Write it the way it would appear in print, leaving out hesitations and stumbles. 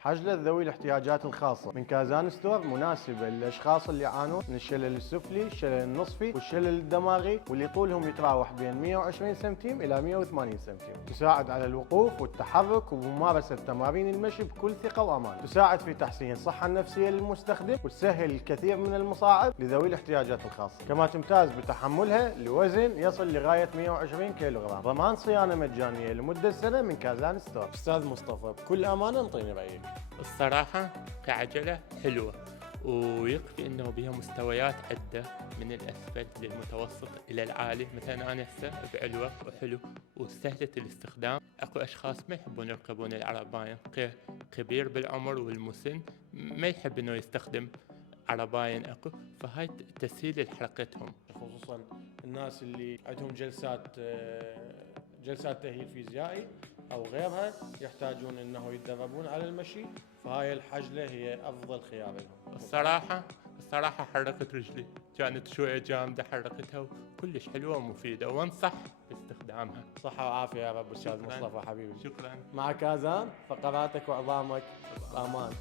حجلة ذوي الاحتياجات الخاصة من كازان ستور مناسبة للأشخاص اللي يعانون من الشلل السفلي، الشلل النصفي والشلل الدماغي، واللي طولهم يتراوح بين 120 سنتيم إلى 180 سنتيم. تساعد على الوقوف والتحرك وممارسة تمارين المشي بكل ثقة وأمان. تساعد في تحسين الصحة النفسية للمستخدم وتسهل الكثير من المصاعب لذوي الاحتياجات الخاصة. كما تمتاز بتحملها لوزن يصل لغاية 120 كيلوغرام. ضمان صيانة مجانية لمدة سنة من كازان ستور. أستاذ مصطفى بكل أمانة انطيني رأيك. الصراحة كعجلة حلوة، ويكفي انه بها مستويات عدة من الاسفل للمتوسط الى العالي. مثلا انا هسه بعلوة وحلو وسهلة الاستخدام. اكو اشخاص ما يحبون يركبون العرباين، كبير بالعمر والمسن ما يحب انه يستخدم عرباين اكو، فهاي تسهيل لحركتهم. خصوصا الناس اللي عندهم جلسات تأهيل فيزيائي أو غيرها يحتاجون أنه يتدربون على المشي، فهاي الحجلة هي أفضل خيار لهم. الصراحة حركت رجلي، كانت شوية جامدة حركتها، وكلش حلوة ومفيدة، وانصح باستخدامها. صحة وعافية يا رب أستاذ مصطفى حبيبي. شكرا. مع كازان فقراتك وعظامك بأمان.